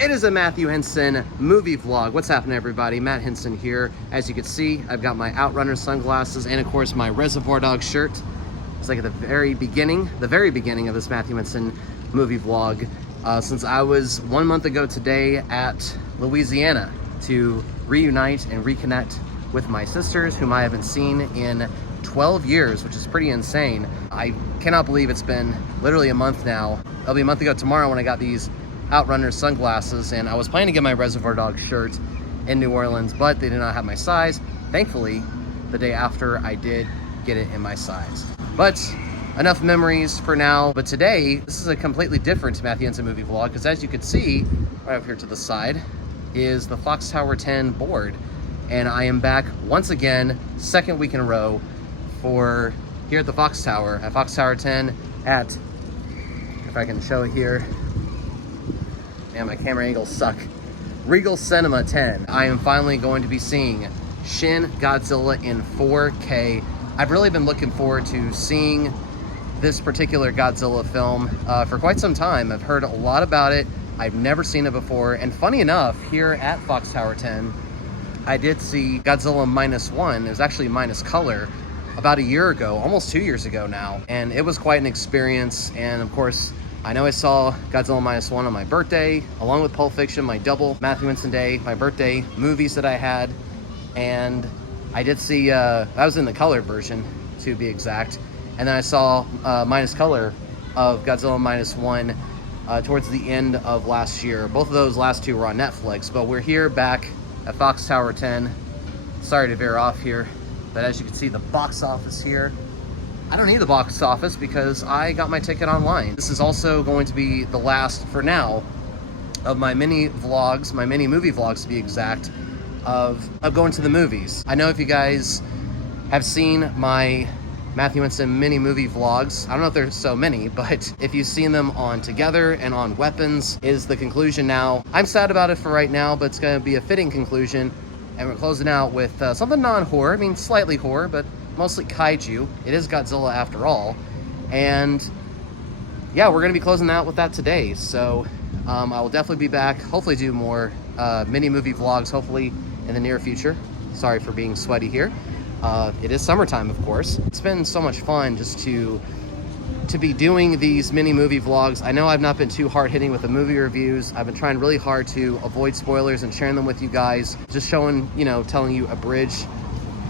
It is a Matthew Henson movie vlog. What's happening, everybody? Matt Henson here. As you can see, I've got my Outrunner sunglasses and, of course, my Reservoir Dogs shirt. It's like at the very beginning of this Matthew Henson movie vlog. Since I was 1 month ago today at Louisiana to reunite and reconnect with my sisters, whom I haven't seen in 12 years, which is pretty insane. I cannot believe it's been literally a month now. It'll be a month ago tomorrow when I got these Outrunner sunglasses, and I was planning to get my Reservoir Dogs shirt in New Orleans, but they did not have my size. Thankfully, the day after, I did get it in my size. But enough memories for now. But today, this is a completely different Matthew Henson movie vlog, because as you can see, right up here to the side, is the Fox Tower 10 board. And I am back once again, second week in a row, for here at the Fox Tower, at Fox Tower 10 at, if I can show it here, man, my camera angles suck, Regal Cinema 10. I am finally going to be seeing Shin Godzilla in 4K. I've really been looking forward to seeing this particular Godzilla film for quite some time. I've heard a lot about it. I've never seen it before. And funny enough, here at Fox Tower 10, I did see Godzilla -1. It was actually minus color about a year ago, almost 2 years ago now. And it was quite an experience. And of course, I know I saw Godzilla -1 on my birthday, along with Pulp Fiction, my double Matthew Henson Day, my birthday movies that I had. And I did see, I was in the color version, to be exact. And then I saw minus color of Godzilla -1 towards the end of last year. Both of those last two were on Netflix, but we're here back at Fox Tower 10. Sorry to veer off here, but as you can see, the box office here. I don't need the box office because I got my ticket online. This is also going to be the last, for now, of my mini vlogs, my mini movie vlogs to be exact, of going to the movies. I know if you guys have seen my Matthew Henson mini movie vlogs, I don't know if there's so many, but if you've seen them on Together and on Weapons, is the conclusion now. I'm sad about it for right now, but it's gonna be a fitting conclusion. And we're closing out with something non-horror, I mean slightly horror, but mostly kaiju. It is Godzilla after all. And yeah, we're gonna be closing out with that today. So I will definitely be back, hopefully do more mini movie vlogs, hopefully in the near future. Sorry for being sweaty here. It is summertime, of course. It's been so much fun just to be doing these mini movie vlogs. I know I've not been too hard-hitting with the movie reviews. I've been trying really hard to avoid spoilers and sharing them with you guys. Just showing, you know, telling you abridged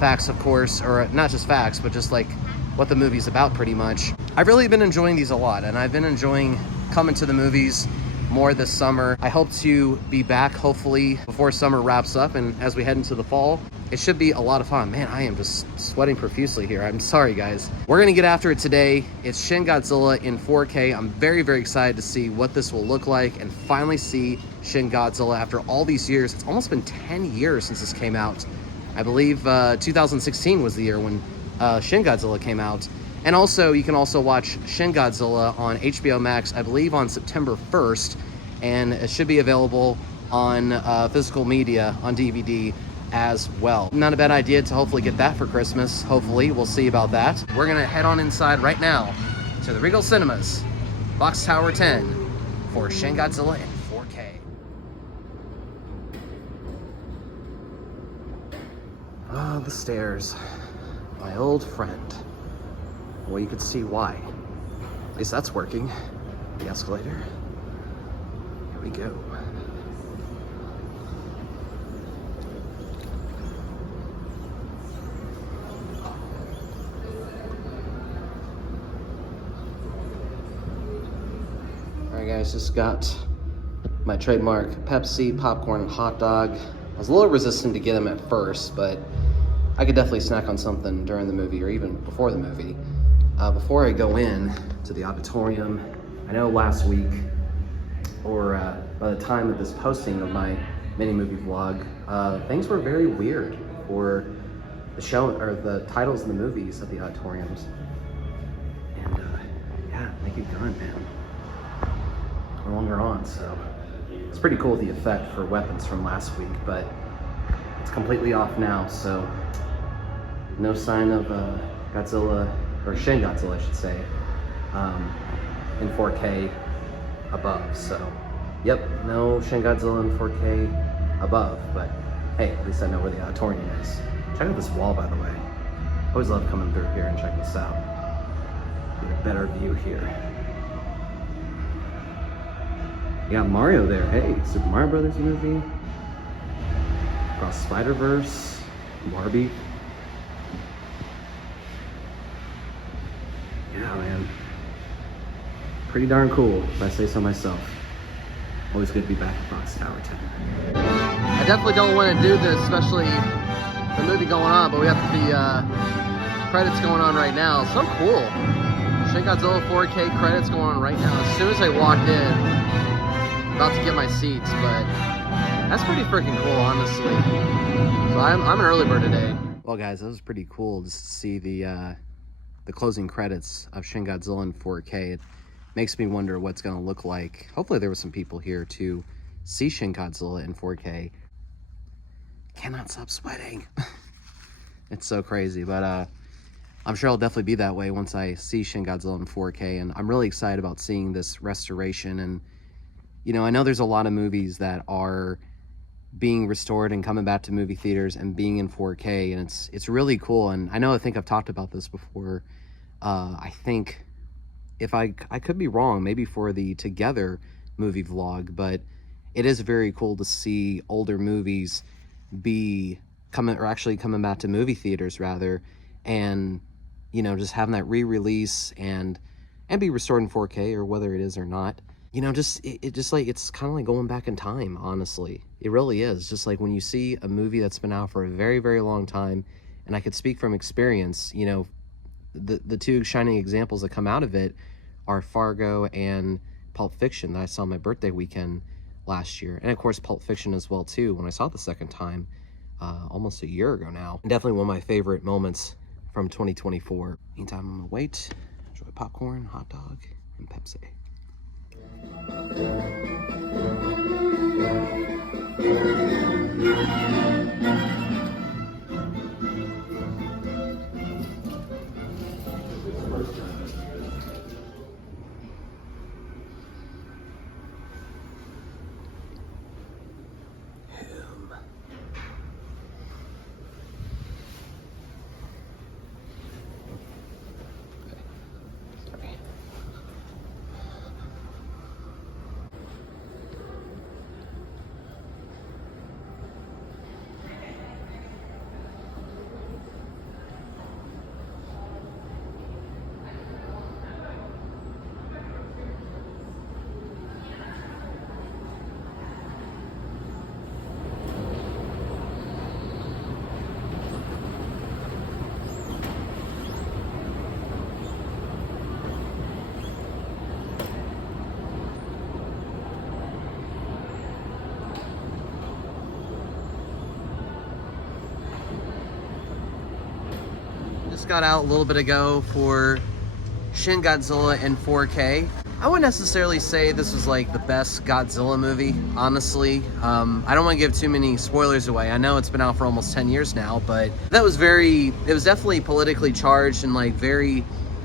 facts, of course, or not just facts, but just like what the movie's about pretty much. I've really been enjoying these a lot, and I've been enjoying coming to the movies more this summer. I hope to be back hopefully before summer wraps up, and as we head into the fall, it should be a lot of fun. Man, I am just sweating profusely here. I'm sorry, guys. We're gonna get after it today. It's Shin Godzilla in 4K. I'm very, very excited to see what this will look like and finally see Shin Godzilla after all these years. It's almost been 10 years since this came out. I believe 2016 was the year when Shin Godzilla came out. And also, you can also watch Shin Godzilla on HBO Max, I believe on September 1st, and it should be available on physical media, on DVD as well. Not a bad idea to hopefully get that for Christmas. Hopefully, we'll see about that. We're gonna head on inside right now to the Regal Cinemas, Fox Tower 10, for Shin Godzilla in 4K. Ah, the stairs. My old friend. Well, you could see why. At least that's working. The escalator. Here we go. All right, guys, just got my trademark Pepsi, popcorn, and hot dog. I was a little resistant to get them at first, but I could definitely snack on something during the movie or even before the movie. Before I go in to the auditorium, I know last week, or by the time of this posting of my mini movie vlog, things were very weird for the show, or the titles in the movies at the auditoriums. And yeah, Naked Gun, man. No longer on, so it's pretty cool, the effect for Weapons from last week, but it's completely off now, so no sign of Godzilla, or Shin Godzilla, I should say, in 4K above. So Yep, no Shin Godzilla in 4K above, but hey, at least I know where the auditorium is. Check out this wall, by the way. Always love coming through here and checking this out. Get a better view here. You got Mario there. Hey, Super Mario Brothers movie. Across Spider-Verse, Barbie. Yeah, man. Pretty darn cool, if I say so myself. Always good to be back at Fox Tower 10. I definitely don't want to do this, especially the movie going on, but we have the credits going on right now. So cool. Shin Godzilla 4K credits going on right now. As soon as I walked in, about to get my seats, but that's pretty freaking cool, honestly. So I'm an early bird today. Well, guys, that was pretty cool just to see the closing credits of Shin Godzilla in 4K. It makes me wonder what's going to look like. Hopefully there were some people here to see Shin Godzilla in 4K. Cannot stop sweating. It's so crazy, but I'm sure I'll definitely be that way once I see Shin Godzilla in 4K, and I'm really excited about seeing this restoration. And you know, I know there's a lot of movies that are being restored and coming back to movie theaters and being in 4K, and it's really cool. And I think I've talked about this before. I think, if I could be wrong, maybe for the Together movie vlog, but it is very cool to see older movies actually coming back to movie theaters rather, and you know, just having that re-release and be restored in 4K, or whether it is or not. You know, it's kind of like going back in time, honestly. It really is. Just like when you see a movie that's been out for a very, very long time, and I could speak from experience, you know, the two shining examples that come out of it are Fargo and Pulp Fiction that I saw my birthday weekend last year. And of course, Pulp Fiction as well, too, when I saw it the second time, almost a year ago now. And definitely one of my favorite moments from 2024. Meantime, I'm gonna wait, enjoy popcorn, hot dog, and Pepsi. Got out a little bit ago for Shin Godzilla in 4K. I wouldn't necessarily say this was like the best Godzilla movie, honestly. I don't want to give too many spoilers away. I know it's been out for almost 10 years now, but it was definitely politically charged and like very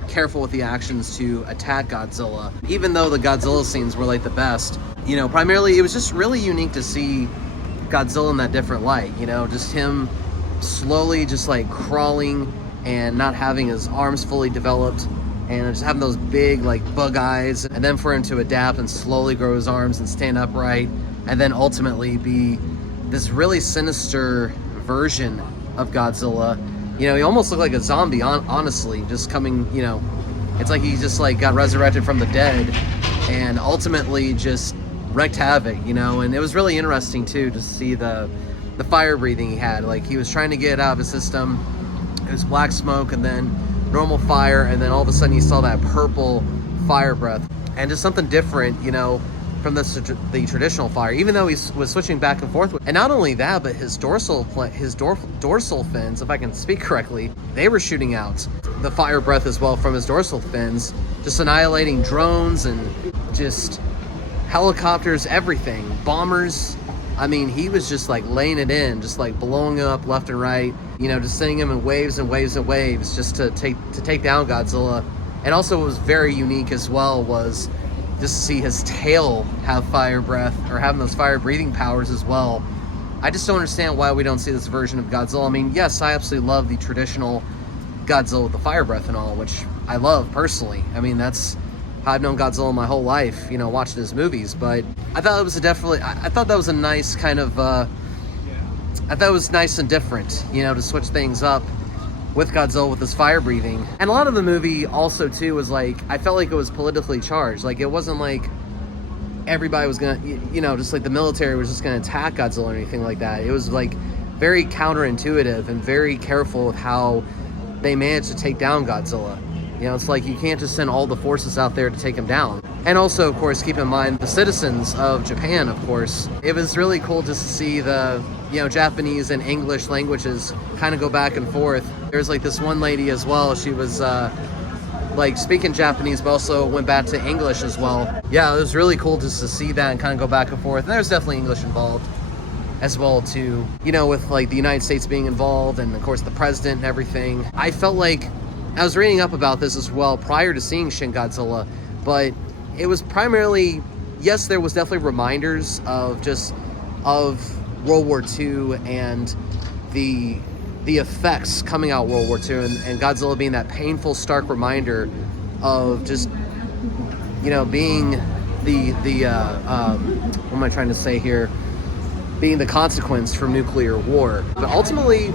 careful with the actions to attack Godzilla. Even though the Godzilla scenes were like the best, you know, primarily it was just really unique to see Godzilla in that different light, you know, just him slowly just like crawling and not having his arms fully developed, and just having those big like bug eyes, and then for him to adapt and slowly grow his arms and stand upright, and then ultimately be this really sinister version of Godzilla. You know, he almost looked like a zombie, honestly, just coming, you know, it's like he just like got resurrected from the dead and ultimately just wreaked havoc, you know. And it was really interesting too to see the fire breathing he had. Like, he was trying to get it out of his system. It was black smoke and then normal fire, and then all of a sudden you saw that purple fire breath, and just something different, you know, from the traditional fire, even though he was switching back and forth. And not only that, but his dorsal fins, if I can speak correctly, they were shooting out the fire breath as well from his dorsal fins, just annihilating drones and just helicopters, everything, bombers. I mean, he was just like laying it in, just like blowing up left and right, you know, just sending him in waves and waves and waves just to take down Godzilla. And also what was very unique as well was just to see his tail have fire breath, or having those fire breathing powers as well. I just don't understand why we don't see this version of Godzilla. I mean, yes, I absolutely love the traditional Godzilla with the fire breath and all, which I love personally. I mean, that's how I've known Godzilla my whole life, you know, watching his movies. But I thought it was I thought that was a nice kind of, I thought it was nice and different, you know, to switch things up with Godzilla with his fire breathing. And a lot of the movie also too was like, I felt like it was politically charged. Like, it wasn't like everybody was gonna, you know, just like the military was just gonna attack Godzilla or anything like that. It was like very counterintuitive and very careful with how they managed to take down Godzilla. You know, it's like you can't just send all the forces out there to take him down. And also, of course, keep in mind the citizens of Japan, of course. It was really cool just to see the, you know, Japanese and English languages kind of go back and forth. There's like this one lady as well. She was like speaking Japanese, but also went back to English as well. Yeah, it was really cool just to see that and kind of go back and forth. And there's definitely English involved as well too, you know, with like the United States being involved and of course the president and everything. I felt like I was reading up about this as well prior to seeing Shin Godzilla, but it was primarily, yes, there was definitely reminders of World War II and the effects coming out of World War II, and Godzilla being that painful, stark reminder of just, you know, being what am I trying to say here? Being the consequence from nuclear war. But ultimately,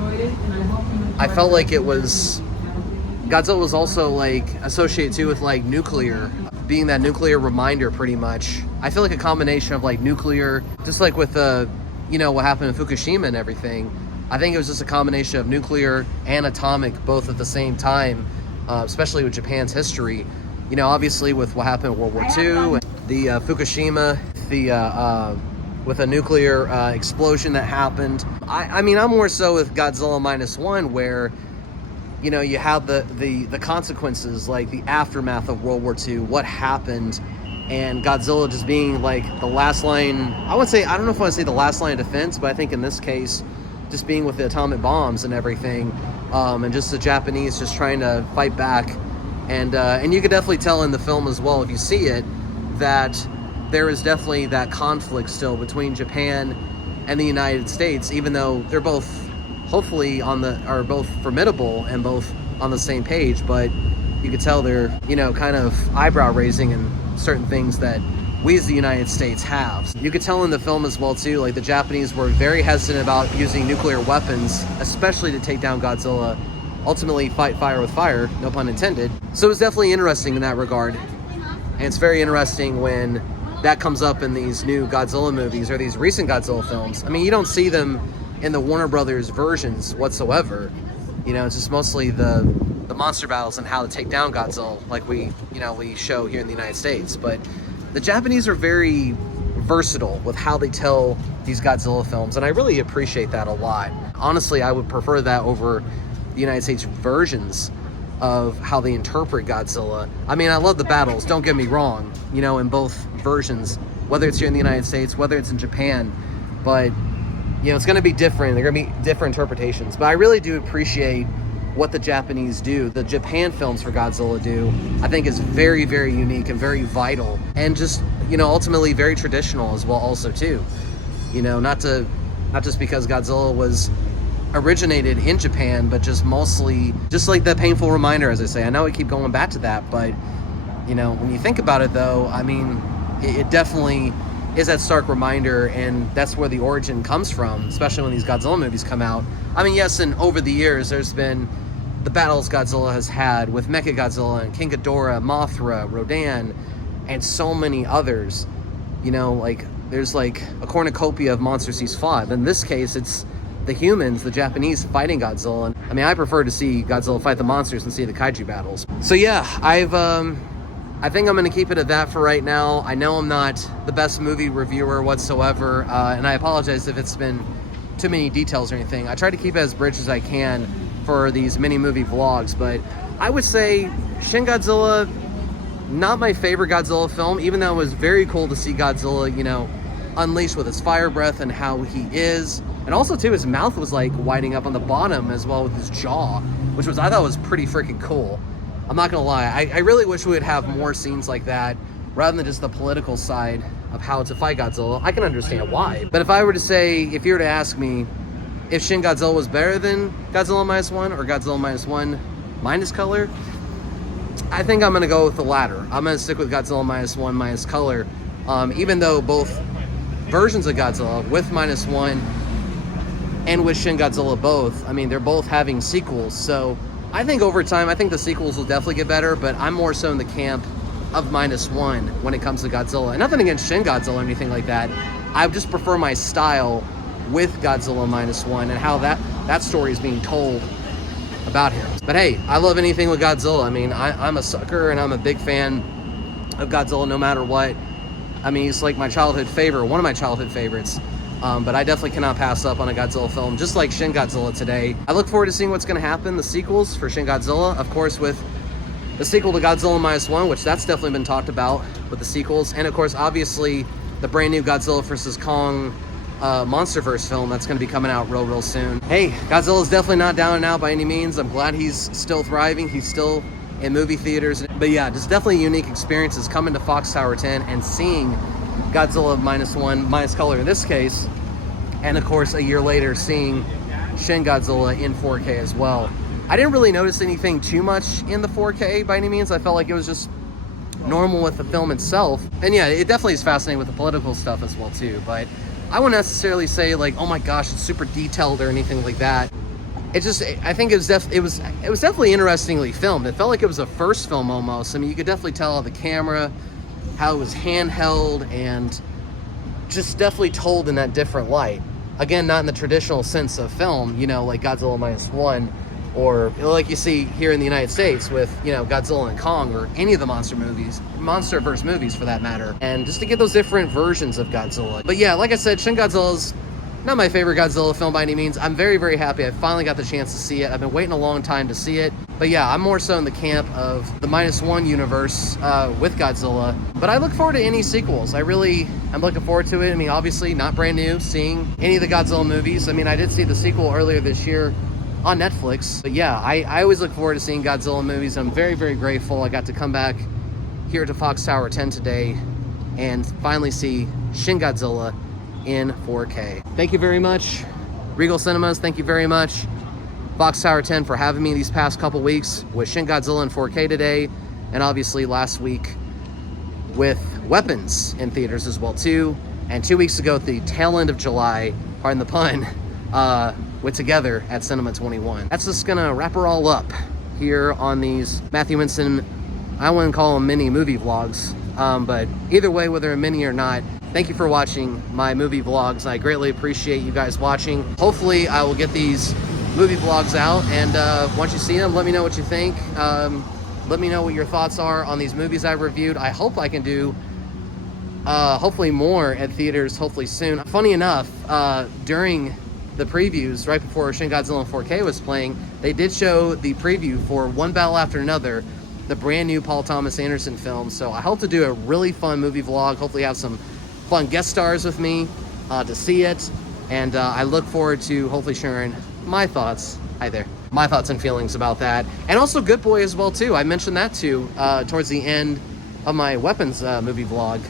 I felt like Godzilla was also like associated too with like nuclear, being that nuclear reminder pretty much. I feel like a combination of like nuclear, just like with you know, what happened in Fukushima and everything. I think it was just a combination of nuclear and atomic both at the same time, especially with Japan's history. You know, obviously with what happened in World War II, the Fukushima, with a nuclear explosion that happened. I mean, I'm more so with Godzilla -1, where, you know, you have the consequences, like the aftermath of World War II, what happened, and Godzilla just being like the last line, I don't know if I want to say the last line of defense, but I think in this case, just being with the atomic bombs and everything, and just the Japanese just trying to fight back. And you could definitely tell in the film as well, if you see it, that there is definitely that conflict still between Japan and the United States, even though they're both hopefully are both formidable and both on the same page, but you could tell they're, you know, kind of eyebrow raising in certain things that we as the United States have. You could tell in the film as well too, like the Japanese were very hesitant about using nuclear weapons, especially to take down Godzilla, ultimately fight fire with fire, no pun intended. So it was definitely interesting in that regard. And it's very interesting when that comes up in these new Godzilla movies or these recent Godzilla films. I mean, you don't see them in the Warner Brothers versions whatsoever. You know, it's just mostly the monster battles and how to take down Godzilla, like we show here in the United States. But the Japanese are very versatile with how they tell these Godzilla films, and I really appreciate that a lot. Honestly, I would prefer that over the United States versions of how they interpret Godzilla. I mean, I love the battles, don't get me wrong, you know, in both versions, whether it's here in the United States, whether it's in Japan, but, you know, it's going to be different. They're going to be different interpretations, but I really do appreciate what the Japanese do. The Japan films for Godzilla do, I think, is very, very unique and very vital, and just, you know, ultimately very traditional as well also too. You know, not just because Godzilla was originated in Japan, but just mostly just like that painful reminder, as I say. I know I keep going back to that, but, you know, when you think about it though, I mean, it definitely is that stark reminder, and that's where the origin comes from, especially when these Godzilla movies come out. I mean, yes, and over the years there's been the battles Godzilla has had with Mechagodzilla and King Ghidorah, Mothra, Rodan, and so many others. You know, like, there's like a cornucopia of monsters he's fought. In this case, it's the humans, the Japanese, fighting Godzilla. And I mean, I prefer to see Godzilla fight the monsters and see the kaiju battles. So yeah, I think I'm going to keep it at that for right now. I know I'm not the best movie reviewer whatsoever, and I apologize if it's been too many details or anything. I try to keep it as bridge as I can for these mini movie vlogs, but I would say Shin Godzilla, not my favorite Godzilla film, even though it was very cool to see Godzilla, you know, unleashed with his fire breath and how he is. And also too, his mouth was like widening up on the bottom as well with his jaw, which I thought was pretty freaking cool. I'm not gonna lie, I really wish we would have more scenes like that rather than just the political side of how to fight Godzilla. I can understand why. But if I were to say, if you were to ask me if Shin Godzilla was better than Godzilla Minus One or Godzilla Minus One minus color, I think I'm gonna go with the latter. I'm gonna stick with Godzilla Minus One minus color. Even though both versions of Godzilla, with Minus One and with Shin Godzilla both, I mean, they're both having sequels. So I think over time, I think the sequels will definitely get better, but I'm more so in the camp of Minus One when it comes to Godzilla. And nothing against Shin Godzilla or anything like that. I just prefer my style with Godzilla Minus One and how that story is being told about him. But hey, I love anything with Godzilla. I mean, I'm a sucker and I'm a big fan of Godzilla no matter what. I mean, he's like my childhood favorite, one of my childhood favorites. But I definitely cannot pass up on a Godzilla film, just like Shin Godzilla today. I look forward to seeing what's going to happen, the sequels for Shin Godzilla, of course, with the sequel to Godzilla Minus One, which that's definitely been talked about with the sequels. And of course, obviously, the brand new Godzilla vs. Kong Monsterverse film that's going to be coming out real soon. Hey, Godzilla's definitely not down and out by any means. I'm glad he's still thriving. He's still in movie theaters. But yeah, just definitely unique experiences coming to Fox Tower 10 and seeing Godzilla Minus One minus color in this case, and of course a year later seeing Shin Godzilla in 4K as well. I didn't really notice anything too much in the 4K by any means. I felt like it was just normal with the film itself. And yeah, it definitely is fascinating with the political stuff as well too, but I wouldn't necessarily say like, oh my gosh, it's super detailed or anything like that. It just, I think it was definitely interestingly filmed. It felt like it was a first film almost. I mean, you could definitely tell the camera, how it was handheld, and just definitely told in that different light. Again, not in the traditional sense of film, you know, like Godzilla Minus One, or like you see here in the United States with, you know, Godzilla and Kong, or any of the Monsterverse movies for that matter. And just to get those different versions of Godzilla. But yeah, like I said, Shin Godzilla's not my favorite Godzilla film by any means. I'm very happy I finally got the chance to see it. I've been waiting a long time to see it. But yeah, I'm more so in the camp of the Minus One universe with Godzilla. But I look forward to any sequels. I'm looking forward to it. I mean, obviously not brand new, seeing any of the Godzilla movies. I mean, I did see the sequel earlier this year on Netflix. But yeah, I always look forward to seeing Godzilla movies. I'm very grateful I got to come back here to Fox Tower 10 today and finally see Shin Godzilla in 4K. Thank you very much, Regal Cinemas. Thank you very much, Fox Tower 10, for having me these past couple weeks with Shin Godzilla in 4K today, and obviously last week with Weapons in theaters as well too, and 2 weeks ago at the tail end of July, pardon the pun, with Together at Cinema 21. That's just gonna wrap her all up here on these Matthew Henson, I wouldn't call them mini movie vlogs, but either way, whether a mini or not, thank you for watching my movie vlogs. I greatly appreciate you guys watching. Hopefully I will get these movie vlogs out, and once you see them, let me know what you think. Let me know what your thoughts are on these movies I've reviewed. I hope I can do hopefully more at theaters, hopefully soon. Funny enough, during the previews, right before Shin Godzilla in 4K was playing, they did show the preview for One Battle After Another, the brand new Paul Thomas Anderson film. So I hope to do a really fun movie vlog, hopefully have some fun guest stars with me to see it, and I look forward to hopefully sharing my thoughts. Hi there. My thoughts and feelings about that, and also Good Boy as well too. I mentioned that too towards the end of my Weapons movie vlog.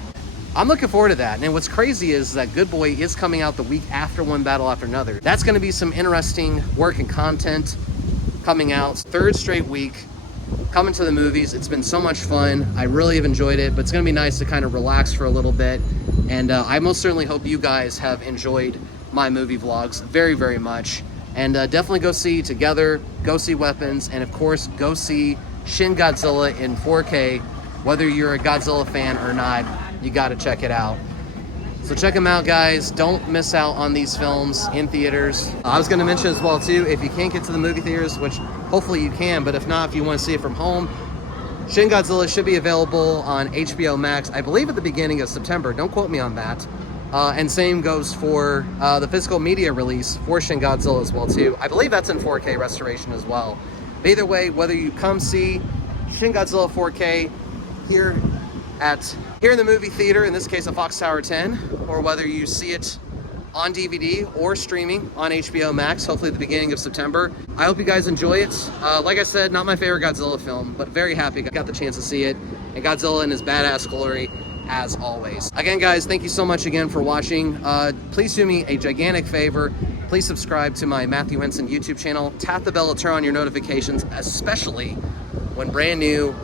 I'm looking forward to that, and what's crazy is that Good Boy is coming out the week after One Battle After Another. That's going to be some interesting work and content coming out. Third straight week coming to the movies. It's been so much fun. I really have enjoyed it, but it's gonna be nice to kind of relax for a little bit. And I most certainly hope you guys have enjoyed my movie vlogs very much. And definitely go see Together, go see Weapons, and of course, go see Shin Godzilla in 4K. Whether you're a Godzilla fan or not, you gotta check it out. So check them out, guys. Don't miss out on these films in theaters. I was gonna mention as well too, if you can't get to the movie theaters, which hopefully you can, but if not, if you wanna see it from home, Shin Godzilla should be available on HBO Max, I believe at the beginning of September. Don't quote me on that. And same goes for the physical media release for Shin Godzilla as well too. I believe that's in 4K restoration as well. But either way, whether you come see Shin Godzilla 4K here in the movie theater, in this case at Fox Tower 10, or whether you see it on DVD or streaming on HBO Max, hopefully at the beginning of September. I hope you guys enjoy it. Like I said, not my favorite Godzilla film, but very happy I got the chance to see it. and Godzilla in his badass glory as always. Again, guys, thank you so much again for watching. Please do me a gigantic favor. Please subscribe to my Matthew Henson YouTube channel. Tap the bell to turn on your notifications, especially when brand new.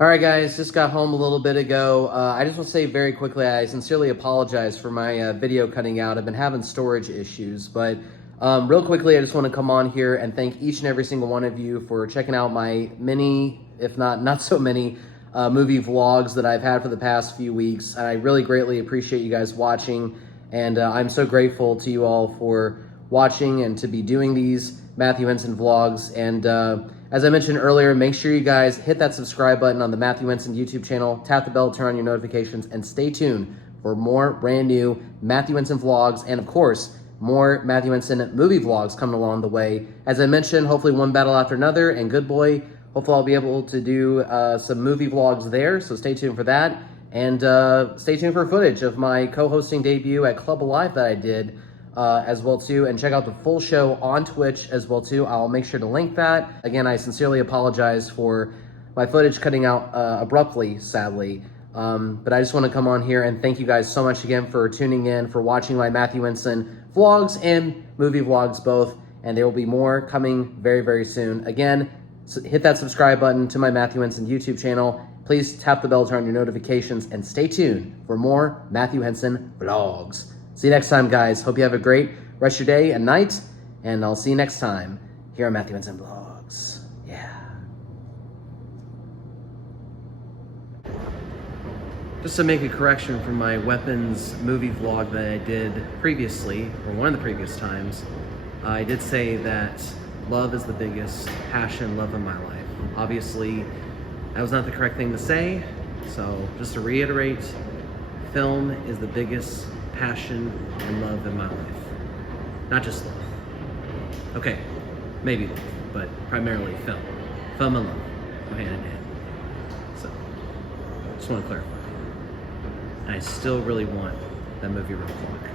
All right, guys, just got home a little bit ago. I just want to say very quickly, I sincerely apologize for my video cutting out. I've been having storage issues, but real quickly, I just want to come on here and thank each and every single one of you for checking out my many, if not so many, movie vlogs that I've had for the past few weeks. I really greatly appreciate you guys watching, and I'm so grateful to you all for watching and to be doing these Matthew Henson vlogs. And as I mentioned earlier, make sure you guys hit that subscribe button on the Matthew Henson YouTube channel, tap the bell, turn on your notifications, and stay tuned for more brand new Matthew Henson vlogs, and of course, more Matthew Henson movie vlogs coming along the way. As I mentioned, hopefully one battle after another, and good boy, hopefully I'll be able to do some movie vlogs there, so stay tuned for that. And stay tuned for footage of my co-hosting debut at Club Alive that I did as well too, and check out the full show on Twitch as well too. I'll make sure to link that. Again, I sincerely apologize for my footage cutting out abruptly, sadly. But I just want to come on here and thank you guys so much again for tuning in, for watching my Matthew Henson vlogs and movie vlogs both, and there will be more coming very, very soon. Again, hit that subscribe button to my Matthew Henson YouTube channel. Please tap the bell to turn on your notifications, and stay tuned for more Matthew Henson vlogs. See you next time, guys. Hope you have a great rest of your day and night, and I'll see you next time here on Matthew Henson Vlogs. Yeah. Just to make a correction from my weapons movie vlog that I did previously, or one of the previous times, I did say that love is the biggest passion, love in my life. Obviously, that was not the correct thing to say, so just to reiterate, film is the biggest passion and love in my life. Not just love. Okay, maybe love, but primarily film. Film and love go hand in hand. So, just want to clarify. I still really want that movie real quick.